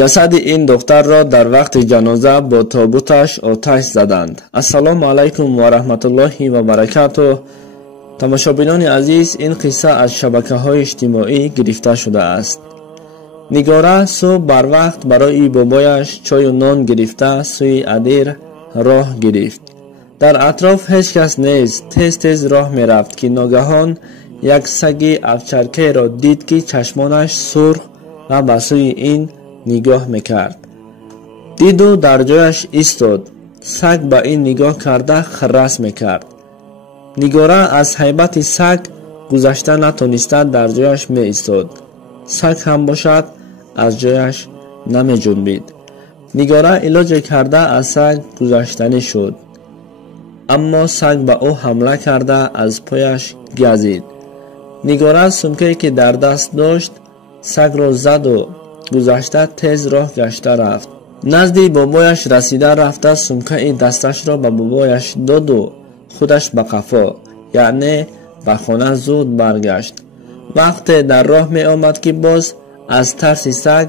جسد این دختر را در وقت جنازه با تابوتش آتش زدند. السلام علیکم و رحمت الله و برکاته. تماشابینان عزیز، این قصه از شبکه‌های اجتماعی گرفته شده است. نگاره صبح بر وقت برای بابایش چای و نان گرفته سوی ادیر راه گرفت. در اطراف هیچ کس نیست. تیز تیز راه می رفت که ناگهان یک سگ افچرکه را دید که چشمانش سرخ و به سوی این نگاه میکرد. دید و در جایش ایستاد. سگ به این نگاه کرده خرس میکرد. نگاره از هیبت سگ گذشته نتونسته در جایش می ایستاد. سگ هم باشد از جایش نمی جنبید. نگاره علاج کرده از سگ گذشتنی شد، اما سگ به او حمله کرده از پایش گزید. نگاره سمکه‌ای که در دست داشت سگ را زد و گذشته تیز راه گشته رفت. نزد بابایش رسیده رفته سمکه دستش را به بابایش داد و خودش به قفا، یعنی به خانه زود برگشت. وقتی در راه می آمد که باز از ترس سگ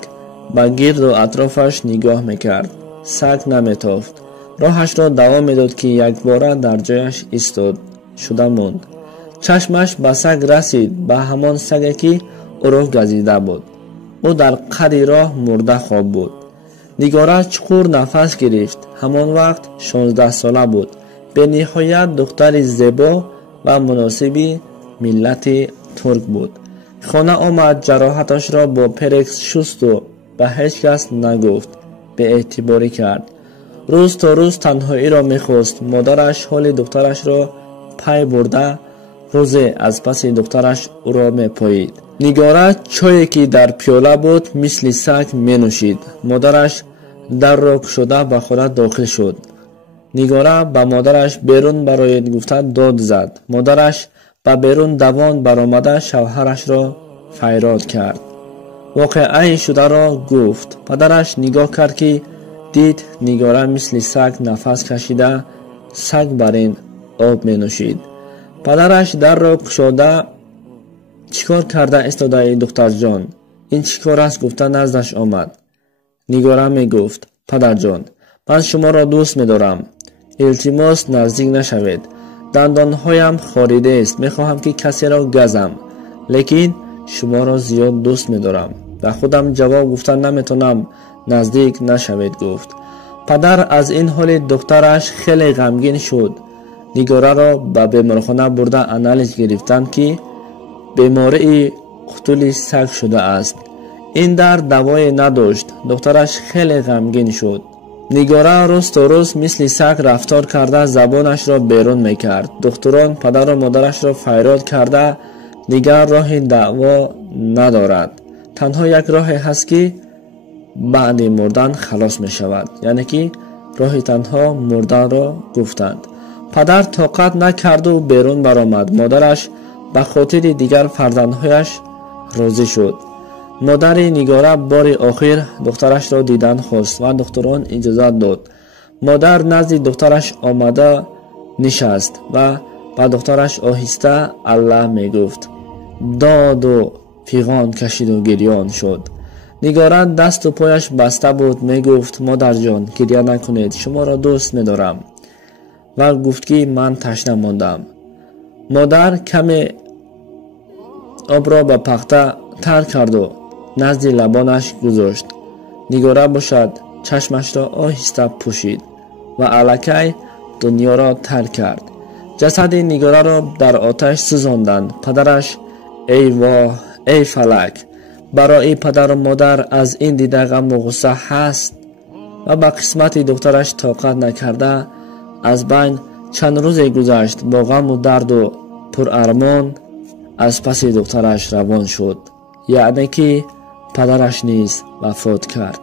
به گرد و اطرافش نگاه می کرد. سگ نمی تافت. راهش را دوام می داد که یک باره در جایش ایستاد شده موند. چشمش به سگ رسید، به همان سگی که او را گزیده بود. او در قد راه مرده خواب بود. نگاره چقور نفس گرفت. همان وقت 16 ساله بود. به نهایت دختر زیبا و مناسب ملت ترک بود. خانه آمد، جراحتش را با پرکس شست و به هیچ کس نگفت. به اعتباری کرد. روز تا روز تنهایی را میخواست. مادرش حال دخترش را پی برده روزی از پس دخترش او را میپایید. نگاره چایی که در پیاله بود مثل سگ می نوشید. مادرش در را گشوده به خانه داخل شد. نگاره به مادرش بیرون برای گفته داد زد. مادرش به بیرون دوان برآمده شوهرش را فریاد کرد. واقعه شده را گفت. پدرش نگاه کرد که دید نگاره مثل سگ نفس کشیده سگ بر این آب می نوشید. پدرش در را گشوده چیکار کرده استاده ای دختر جان؟ این چیکار است؟ گفته نزدش آمد. نگاره می گفت پدر جان، من شما را دوست می دارم. التماس نزدیک نشوید. دندانهایم خاریده است. می خواهم که کسی را گزم، لیکن شما را زیاد دوست می دارم. به خودم جواب گفتن نمیتونم نزدیک نشوید گفت. پدر از این حال دخترش خیلی غمگین شد. نگاره را به بیمارخانه برده آنالیز گرفتند که بیماری قتل سگ شده است. این در دوای نداشت. دخترش خیلی غمگین شد. نگاره روز تا روز مثل سگ رفتار کرده زبانش را بیرون میکرد. دکتران پدر و مادرش را فریاد کرده دیگر راه دعوا ندارد. تنها یک راه هست که بعد مردن خلاص می شود، یعنی که راه تنها مردن را گفتند. پدر طاقت نکرد و بیرون برآمد. مادرش به خاطر دیگر فرزندهایش راضی شد. مادر نگاره بار آخر دخترش را دیدن خواست و دکتران اجازه داد. مادر نزد دخترش آمده نشست و با دخترش آهسته الله می گفت. داد و فیغان کشید و گریان شد. نگاره دست و پایش بسته بود. می گفت مادر جان گریه نکنید، شما را دوست می دارم. و گفت که من تشنه ماندم. مادر کمی آب را به پخته تر کرد و نزد لبانش گذاشت. نگاره باشد چشمش را آهسته پوشید و الکی دنیا را ترک کرد. جسد نگاره را در آتش سوزاندند. پدرش ای واه ای فلک، برای پدر و مادر از این دیده غم و غصه هست و به قسمت دخترش طاقت نکرده از بین چند روزی گذشت. با غم و درد و پر ارمان از پس دخترش روان شد، یعنی که پدرش نیز وفات کرد.